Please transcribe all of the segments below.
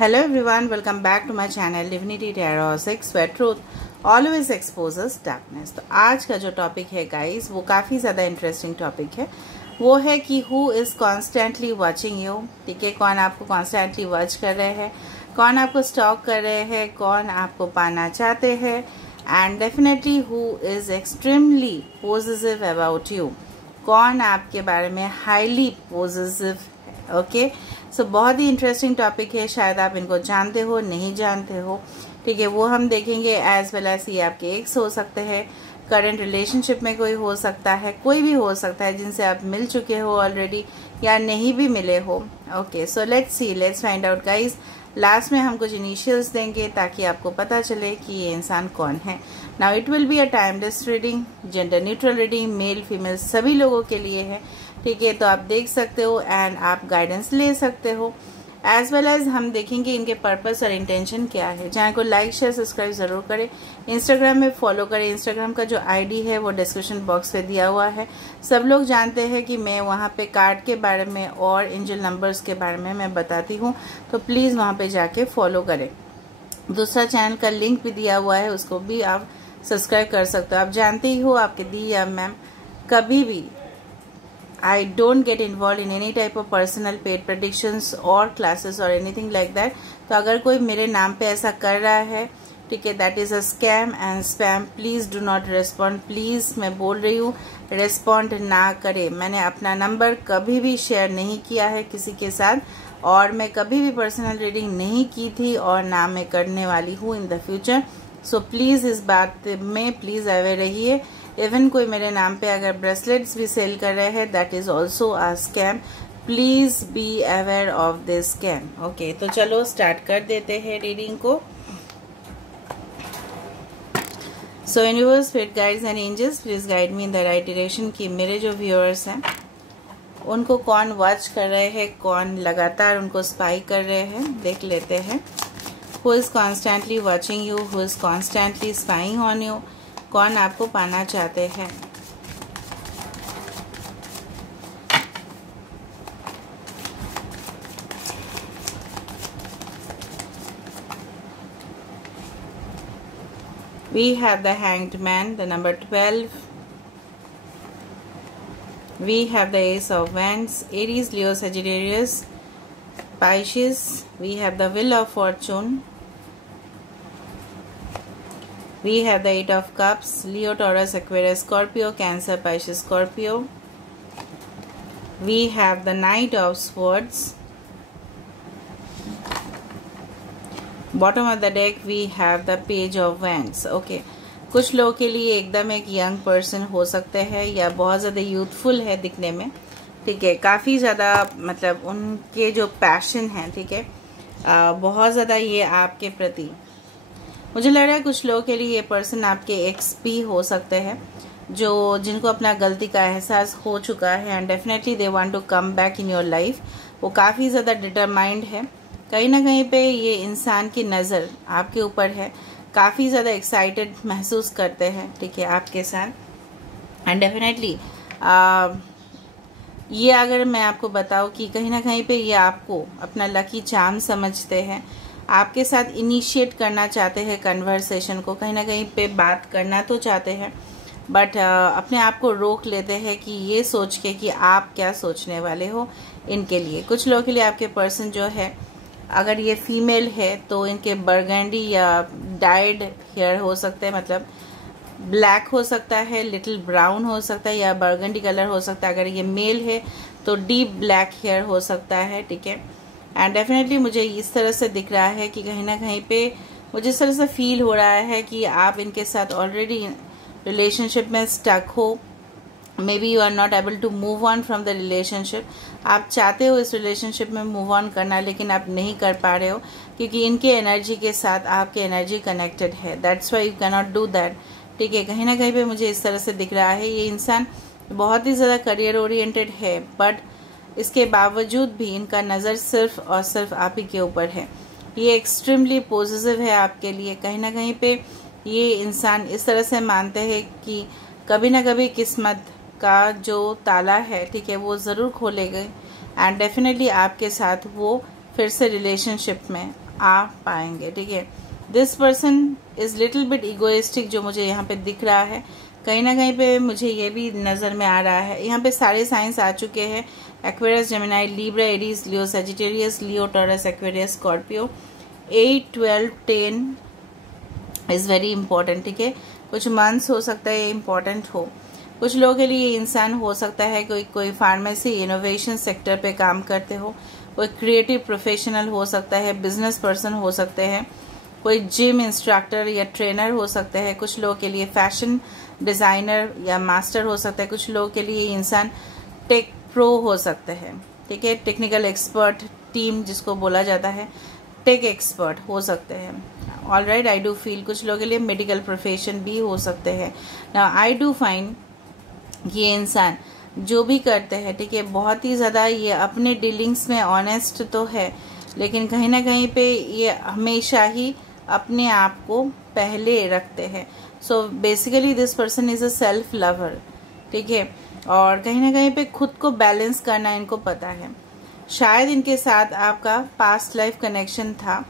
Hello everyone, welcome back to my channel Divinity Tarot 6 where truth always exposes darkness। तो आज का जो topic है गाइस वो काफ़ी ज़्यादा इंटरेस्टिंग टॉपिक है। वो है कि who is constantly watching you. ठीक है, कौन आपको कॉन्स्टेंटली वॉच कर रहे हैं, कौन आपको स्टॉक कर रहे हैं, कौन आपको पाना चाहते हैं, and definitely who is extremely positive about you, कौन आपके बारे में हाईली पॉजिटिव है। ओके, सो बहुत ही इंटरेस्टिंग टॉपिक है। शायद आप इनको जानते हो, नहीं जानते हो, ठीक है, वो हम देखेंगे। एज वेल एज ये आपके एक्स हो सकते हैं, करंट रिलेशनशिप में कोई हो सकता है, कोई भी हो सकता है जिनसे आप मिल चुके हो ऑलरेडी या नहीं भी मिले हो। Okay, so let's see, let's find out guys. Last में हम कुछ इनिशियल्स देंगे ताकि आपको पता चले कि ये इंसान कौन है। Now it will be a timeless reading, gender neutral reading, male female सभी लोगों के लिए है। ठीक है, तो आप देख सकते हो एंड आप गाइडेंस ले सकते हो। एज वेल एज हम देखेंगे इनके पर्पस और इंटेंशन क्या है। चैनल को लाइक शेयर सब्सक्राइब जरूर करें, इंस्टाग्राम में फॉलो करें। इंस्टाग्राम का जो आईडी है वो डिस्क्रिप्शन बॉक्स पे दिया हुआ है। सब लोग जानते हैं कि मैं वहाँ पे कार्ड के बारे में और एंजल नंबर्स के बारे में मैं बताती हूँ, तो प्लीज़ वहाँ पे जाके फॉलो करें। दूसरा चैनल का लिंक भी दिया हुआ है, उसको भी आप सब्सक्राइब कर सकते हो। आप जानते ही हो आपके दी या मैम कभी भी I don't get involved in any type of personal paid predictions or classes or anything like that। तो अगर कोई मेरे नाम पे ऐसा कर रहा है, ठीक है, that is a scam and spam। please do not respond। Please मैं बोल रही हूँ, रिस्पॉन्ड ना करें। मैंने अपना नंबर कभी भी शेयर नहीं किया है किसी के साथ, और मैं कभी भी पर्सनल रीडिंग नहीं की थी और ना मैं करने वाली हूँ in the future. So please इस बात में प्लीज़ अवेयर रहिए। इवन कोई मेरे नाम पे अगर ब्रेसलेट्स भी सेल कर रहे हैं, that is also a scam. Please be aware of this scam. Okay, तो चलो स्टार्ट कर देते हैं रीडिंग को। So universe, spirit guides and angels, please guide me in the right direction कि मेरे जो व्यूअर्स हैं उनको कौन वॉच कर रहे हैं, कौन लगातार उनको स्पाई कर रहे हैं, देख लेते हैं। Who is constantly watching you, who is constantly spying on you, कौन आपको पाना चाहते हैं। We have the Hanged Man, the number 12. We have the Ace of Wands, Aries, Leo, Sagittarius, Pisces. We have the Wheel of Fortune. We have the Eight of Cups, Leo, Taurus, Aquarius, Scorpio, Cancer, Pisces, Scorpio. We have the Knight of Swords. Bottom of the deck we have the Page of Wands. Okay, कुछ लोगों के लिए एकदम एक young person हो सकते हैं या बहुत ज़्यादा यूथफुल है दिखने में। ठीक है, काफ़ी ज़्यादा मतलब उनके जो पैशन है, ठीक है, बहुत ज़्यादा ये आपके प्रति, मुझे लग रहा है कुछ लोगों के लिए ये पर्सन आपके एक्स भी हो सकते हैं जो जिनको अपना गलती का एहसास हो चुका है and definitely they want to come back in your life. वो काफ़ी ज़्यादा डिटरमाइंड है। कहीं ना कहीं पे ये इंसान की नज़र आपके ऊपर है, काफ़ी ज़्यादा एक्साइटेड महसूस करते हैं, ठीक है, आपके साथ। एंड डेफिनेटली ये अगर मैं आपको बताऊँ कि कहीं ना कहीं पे ये आपको अपना लकी चार्म समझते हैं, आपके साथ इनिशिएट करना चाहते हैं कन्वर्सेशन को, कहीं ना कहीं पे बात करना तो चाहते हैं, बट अपने आप को रोक लेते हैं कि ये सोच के कि आप क्या सोचने वाले हो इनके लिए। कुछ लोगों के लिए आपके पर्सन जो है, अगर ये फीमेल है तो इनके बर्गेंडी या डाइड हेयर हो सकते हैं, मतलब ब्लैक हो सकता है, लिटिल ब्राउन हो सकता है या बर्गेंडी कलर हो सकता है। अगर ये मेल है तो डीप ब्लैक हेयर हो सकता है, ठीक है। एंड डेफिनेटली मुझे इस तरह से दिख रहा है कि कहीं ना कहीं पे मुझे इस तरह से फील हो रहा है कि आप इनके साथ ऑलरेडी रिलेशनशिप में स्टक हो। Maybe you are not able to move on from the relationship. आप चाहते हो इस रिलेशनशिप में मूव ऑन करना, लेकिन आप नहीं कर पा रहे हो क्योंकि इनके एनर्जी के साथ आपकी एनर्जी कनेक्टेड है। That's why you can not do that, ठीक है। कहीं ना कहीं पे मुझे इस तरह से दिख रहा है ये इंसान बहुत ही ज़्यादा करियर ओरिएंटेड है, बट इसके बावजूद भी इनका नज़र सिर्फ और सिर्फ आप ही के ऊपर है। ये एक्सट्रीमली पॉजिटिव है आपके लिए। कहीं ना कहीं पे ये इंसान इस तरह से मानते हैं कि कभी ना कभी किस्मत का जो ताला है, ठीक है, वो ज़रूर खोलेगा एंड डेफिनेटली आपके साथ वो फिर से रिलेशनशिप में आ पाएंगे, ठीक है। This person is little bit egoistic जो मुझे यहाँ पे दिख रहा है। कहीं ना कहीं पे मुझे ये भी नज़र में आ रहा है, यहाँ पे सारे साइंस आ चुके हैं, Aquarius, Gemini, Libra, Aries, Leo, Sagittarius, Leo, taurus, Aquarius, Scorpio. 8, 12, 10 is very important, ठीक है। कुछ मंथ्स हो सकता है ये इम्पॉर्टेंट हो, कुछ लोगों के लिए इंसान हो सकता है कोई फार्मेसी इनोवेशन सेक्टर पे काम करते हो, कोई क्रिएटिव प्रोफेशनल हो सकता है, बिजनेस पर्सन हो सकते हैं, कोई जिम इंस्ट्रक्टर या ट्रेनर हो सकते हैं, कुछ लोगों के लिए फैशन डिज़ाइनर या मास्टर हो सकता है, कुछ लोगों के लिए इंसान टेक प्रो हो सकते हैं, ठीक है। टेक्निकल एक्सपर्ट टीम जिसको बोला जाता है, टेक एक्सपर्ट हो सकते हैं। All right, I do feel कुछ लोगों के लिए मेडिकल प्रोफेशन भी हो सकते हैं। नाउ आई डू फाइंड ये इंसान जो भी करते हैं, ठीक है, बहुत ही ज़्यादा ये अपने डीलिंग्स में ऑनेस्ट तो है, लेकिन कहीं ना कहीं पे ये हमेशा ही अपने आप को पहले रखते हैं। So basically this person is a self lover, ठीक है, और कहीं ना कहीं पे खुद को बैलेंस करना इनको पता है। शायद इनके साथ आपका पास्ट लाइफ कनेक्शन था,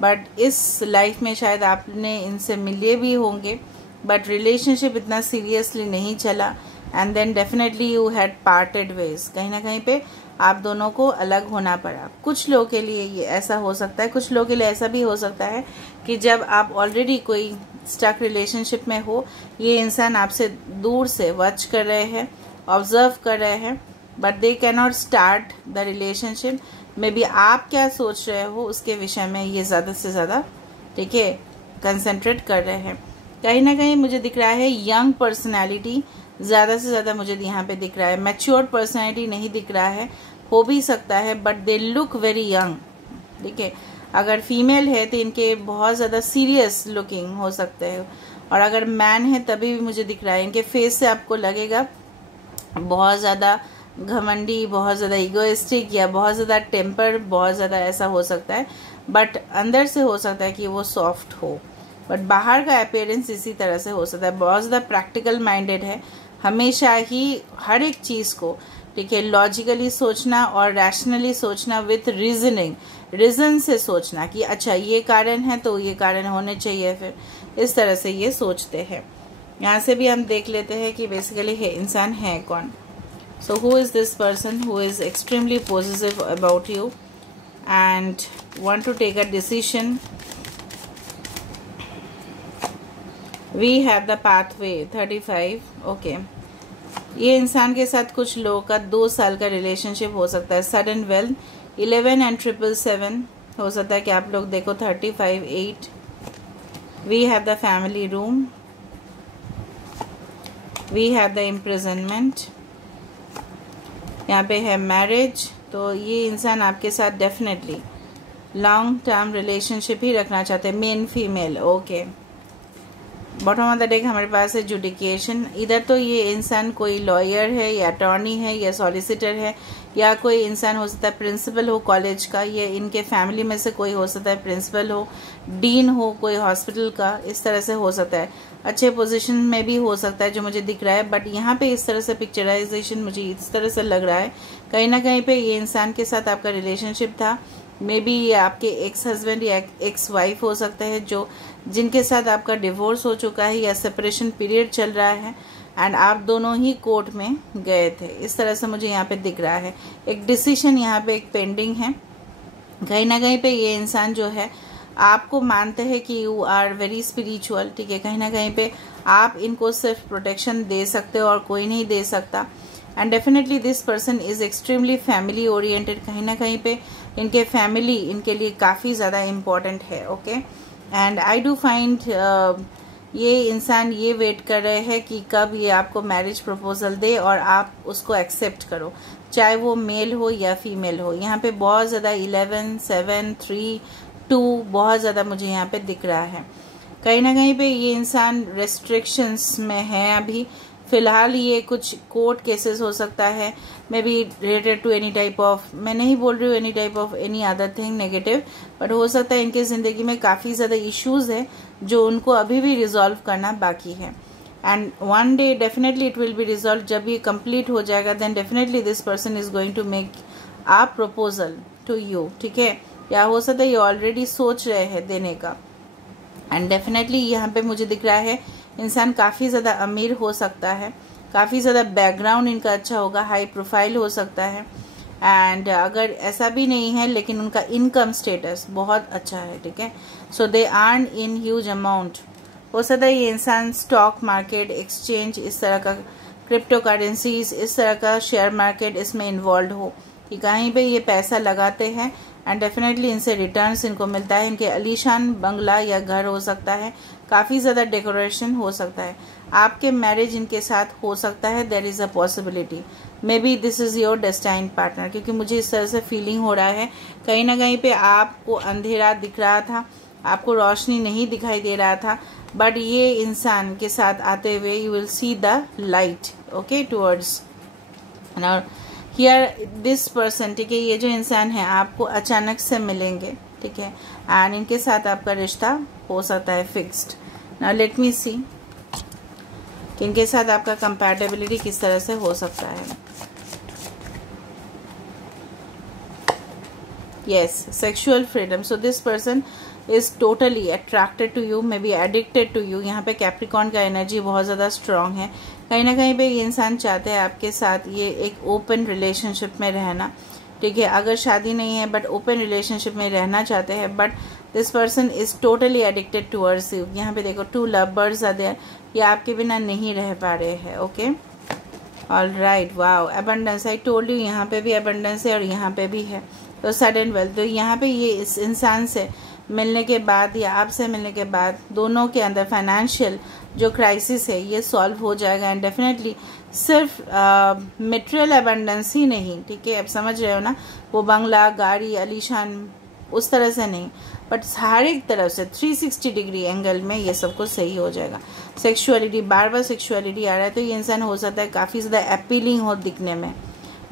बट इस लाइफ में शायद आपने इनसे मिले भी होंगे, बट रिलेशनशिप इतना सीरियसली नहीं चला, and then definitely you had parted ways. कहीं ना कहीं पे आप दोनों को अलग होना पड़ा। कुछ लोगों के लिए ये ऐसा हो सकता है, कुछ लोगों के लिए ऐसा भी हो सकता है कि जब आप ऑलरेडी कोई स्टक रिलेशनशिप में हो, ये इंसान आपसे दूर से वॉच कर रहे हैं, ऑब्जर्व कर रहे हैं, but they can not start the relationship. May be आप क्या सोच रहे हो उसके विषय में ये ज़्यादा से ज़्यादा, ठीक है, कंसंट्रेट कर रहे हैं। कहीं ना कहीं मुझे दिख रहा है यंग पर्सनैलिटी ज़्यादा से ज़्यादा मुझे यहाँ पे दिख रहा है। मैच्योर पर्सनैलिटी नहीं दिख रहा है, हो भी सकता है, but they look very young, ठीक है। अगर फीमेल है तो इनके बहुत ज़्यादा सीरियस लुकिंग हो सकते हैं, और अगर मैन है तभी भी मुझे दिख रहा है इनके फेस से आपको लगेगा बहुत ज़्यादा घमंडी, बहुत ज़्यादा इगोइस्टिक, या बहुत ज़्यादा टेम्पर, बहुत ज़्यादा ऐसा हो सकता है, बट अंदर से हो सकता है कि वो सॉफ्ट हो, बट बाहर का अपीयरेंस इसी तरह से हो सकता है। बहुत ज़्यादा प्रैक्टिकल माइंडेड है, हमेशा ही हर एक चीज़ को, ठीक है, लॉजिकली सोचना और रैशनली सोचना विथ रीजनिंग, रीजन से सोचना कि अच्छा ये कारण है तो ये कारण होने चाहिए, फिर इस तरह से ये सोचते हैं। यहाँ से भी हम देख लेते हैं कि बेसिकली है इंसान है कौन। So who is this person who is extremely positive about you and want to take a decision. We have the pathway 35, okay. ये इंसान के साथ कुछ लोगों का 2 साल का रिलेशनशिप हो सकता है। सडन वेल्थ 11 एंड 777 हो सकता है कि आप लोग देखो 35, 8। We have the family room, we have the imprisonment, यहाँ पे है मैरिज। तो ये इंसान आपके साथ डेफिनेटली लॉन्ग टर्म रिलेशनशिप ही रखना चाहते हैं, men female, okay. Bottom of the deck हमारे पास है जुडिकेशन। इधर तो ये इंसान कोई लॉयर है या अटॉर्नी है या सॉलिसिटर है, या कोई इंसान हो सकता है प्रिंसिपल हो कॉलेज का, या इनके फैमिली में से कोई हो सकता है प्रिंसिपल हो, डीन हो कोई हॉस्पिटल का, इस तरह से हो सकता है। अच्छे पोजीशन में भी हो सकता है जो मुझे दिख रहा है, बट यहाँ पे इस तरह से पिक्चराइजेशन मुझे इस तरह से लग रहा है कहीं ना कहीं पे ये इंसान के साथ आपका रिलेशनशिप था। मे बी ये आपके एक्स हस्बैंड या एक्स वाइफ हो सकते हैं जो जिनके साथ आपका डिवोर्स हो चुका है या सेपरेशन पीरियड चल रहा है, एंड आप दोनों ही कोर्ट में गए थे, इस तरह से मुझे यहाँ पे दिख रहा है। एक डिसीजन यहाँ पे एक पेंडिंग है। कहीं ना कहीं पे ये इंसान जो है आपको मानते हैं कि यू आर वेरी स्पिरिचुअल, ठीक है। कहीं ना कहीं पे आप इनको सिर्फ प्रोटेक्शन दे सकते हो और कोई नहीं दे सकता, and definitely this person is extremely family oriented. कहीं ना कहीं पे इनके फैमिली इनके लिए काफ़ी ज़्यादा इम्पोर्टेंट है, okay. And I do find ये इंसान ये वेट कर रहे हैं कि कब ये आपको मैरिज प्रपोजल दे और आप उसको एक्सेप्ट करो, चाहे वो मेल हो या फीमेल हो। यहाँ पे बहुत ज़्यादा 11, 7, 3, 2 बहुत ज़्यादा मुझे यहाँ पे दिख रहा है। कहीं ना कहीं पे ये इंसान रेस्ट्रिक्शंस में है अभी फिलहाल। ये कुछ कोर्ट केसेस हो सकता है, maybe related to any type of, मैं नहीं बोल रही हूँ any type of any other thing negative, but हो सकता है इनके ज़िंदगी में काफ़ी ज़्यादा इश्यूज है जो उनको अभी भी रिजॉल्व करना बाकी है, and one day definitely it will be resolve. जब ये कंप्लीट हो जाएगा then definitely this person is going to make a proposal to you, ठीक है। या हो सकता है ये ऑलरेडी सोच रहे हैं देने का। एंड डेफिनेटली यहाँ पे मुझे दिख रहा है इंसान काफ़ी ज़्यादा अमीर हो सकता है, काफ़ी ज़्यादा बैकग्राउंड इनका अच्छा होगा, हाई प्रोफाइल हो सकता है। एंड अगर ऐसा भी नहीं है लेकिन उनका इनकम स्टेटस बहुत अच्छा है, ठीक है। So they earn in huge amount. हो सकता है ये इंसान स्टॉक मार्केट, एक्सचेंज, इस तरह का क्रिप्टो करेंसीज, इस तरह का शेयर मार्केट इसमें इन्वॉल्व हो कि कहीं पे ये पैसा लगाते हैं एंड डेफिनेटली इनसे रिटर्न्स इनको मिलता है। इनके अलीशान बंगला या घर हो सकता है, काफ़ी ज़्यादा डेकोरेशन हो सकता है। आपके मैरिज इनके साथ हो सकता है, there is a possibility. Maybe this is your destine partner, क्योंकि मुझे इस तरह से फीलिंग हो रहा है कहीं ना कहीं पे आपको अंधेरा दिख रहा था, आपको रोशनी नहीं दिखाई दे रहा था, बट ये इंसान के साथ आते हुए you will see the light, okay, towards here this person, ठीक है। ये जो इंसान है आपको अचानक से मिलेंगे, ठीक है, एंड इनके साथ आपका रिश्ता हो सकता है फिक्स्ड। नाउ लेट मी सी कि इनके साथ आपका कंपैटिबिलिटी किस तरह से हो सकता है। yes, sexual freedom, so this person is totally attracted to you, maybe addicted to you। यहाँ पे कैप्रिकॉर्न का एनर्जी बहुत ज़्यादा स्ट्रांग है। कहीं ना कहीं पे ये इंसान चाहते हैं आपके साथ ये एक ओपन रिलेशनशिप में रहना, ठीक है। अगर शादी नहीं है बट ओपन रिलेशनशिप में रहना चाहते हैं, but this person is totally addicted towards you. यहाँ पे देखो 2 लव बर्ड्स आर देयर, ये आपके बिना नहीं रह पा रहे हैं, okay. All right, wow, abundance, I told you, यहाँ पे भी अबंडेंस है और यहाँ पे भी है। तो सडन वेल्थ, तो यहाँ पे ये इस इंसान से मिलने के बाद या आपसे मिलने के बाद दोनों के अंदर फाइनेंशियल जो क्राइसिस है ये सॉल्व हो जाएगा। एंड डेफिनेटली सिर्फ मटेरियल अबंडेंस ही नहीं, ठीक है, अब समझ रहे हो ना, वो बंगला, गाड़ी, अलीशान उस तरह से नहीं, बट हर एक तरफ से 360 डिग्री एंगल में ये सब कुछ सही हो जाएगा। सेक्सुअलिटी, बार बार सेक्सुअलिटी आ रहा है, तो ये इंसान हो सकता है काफ़ी ज़्यादा अपीलिंग हो दिखने में,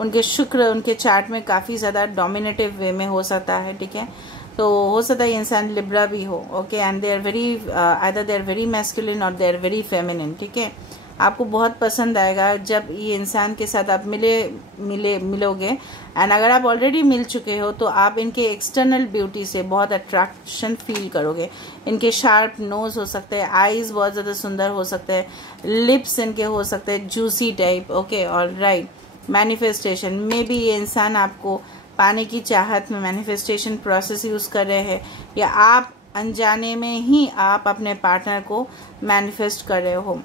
उनके शुक्र उनके चार्ट में काफ़ी ज़्यादा डोमिनेटिव वे में हो सकता है, ठीक है। तो हो सकता है ये इंसान लिब्रा भी हो, okay, and they are very either they are very masculine और दे आर वेरी फेमिनिन, ठीक है। आपको बहुत पसंद आएगा जब ये इंसान के साथ आप मिलोगे। एंड अगर आप ऑलरेडी मिल चुके हो तो आप इनके एक्सटर्नल ब्यूटी से बहुत अट्रैक्शन फील करोगे। इनके शार्प नोज हो सकते हैं, आईज बहुत ज़्यादा सुंदर हो सकते हैं, लिप्स इनके हो सकते हैं juicy type, okay, all right. Manifestation में भी ये इंसान आपको पाने की चाहत में मैनिफेस्टेशन प्रोसेस यूज़ कर रहे हैं, या आप अनजाने में ही आप अपने पार्टनर को मैनिफेस्ट कर रहे हो।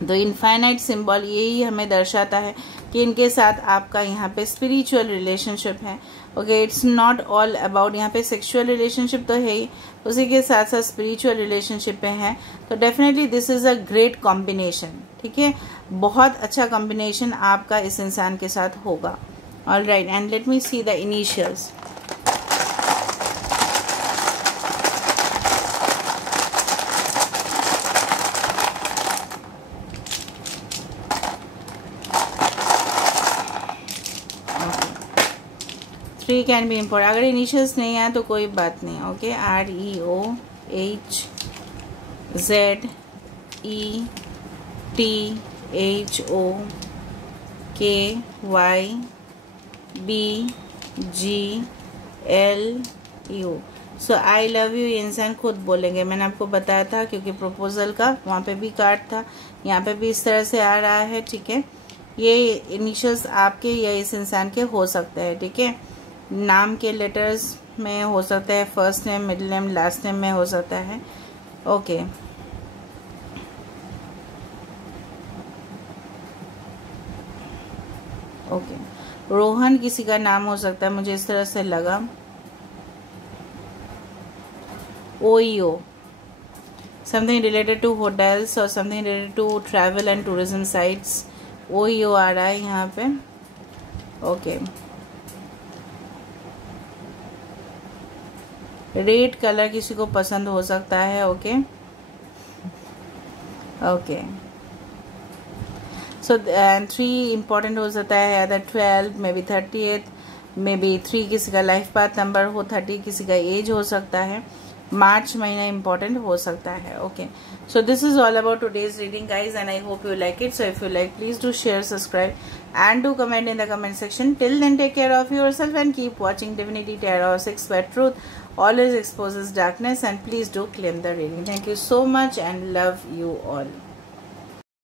तो इनफाइनाइट सिंबल यही हमें दर्शाता है कि इनके साथ आपका यहाँ पे स्पिरिचुअल रिलेशनशिप है, okay. It's not all about, यहाँ पे सेक्सुअल रिलेशनशिप तो है ही, उसी के साथ साथ स्पिरिचुअल रिलेशनशिप है। तो definitely this is a great combination, ठीक है, बहुत अच्छा कॉम्बिनेशन आपका इस इंसान के साथ होगा। All right, and let me see the initials. Three can be import, अगर इनिशियल्स नहीं आए तो कोई बात नहीं, okay. REOHZETHOKYBGLU। So I love you ये इंसान खुद बोलेंगे, मैंने आपको बताया था, क्योंकि प्रपोजल का वहाँ पे भी कार्ड था, यहाँ पे भी इस तरह से आ रहा है, ठीक है। ये इनिशियल्स आपके या इस इंसान के हो सकते हैं, ठीक है। नाम के लेटर्स में हो सकता है, first name, middle name, last name में हो सकता है, ओके। ओके, रोहन किसी का नाम हो सकता है, मुझे इस तरह से लगा। OEO, something related to hotels और something related to travel and tourism sites. OEO आ रहा है यहाँ पे, ओके। रेड कलर किसी को पसंद हो सकता है, ओके, ओके। सो 3 इम्पॉर्टेंट हो सकता है, other 12, may be 38, may be 3 किसी का लाइफ पाथ नंबर हो, 30 किसी का एज हो सकता है, मार्च महीना इम्पोर्टेंट हो सकता है. Okay, so this is all about today's reading guys, and I hope you like it. So if you like, please do share, subscribe and do comment in the comment section. Till then, take care of yourself and keep watching Divinity Tarot 6 where truth always exposes darkness, and please do claim the reading. Thank you so much and love you all.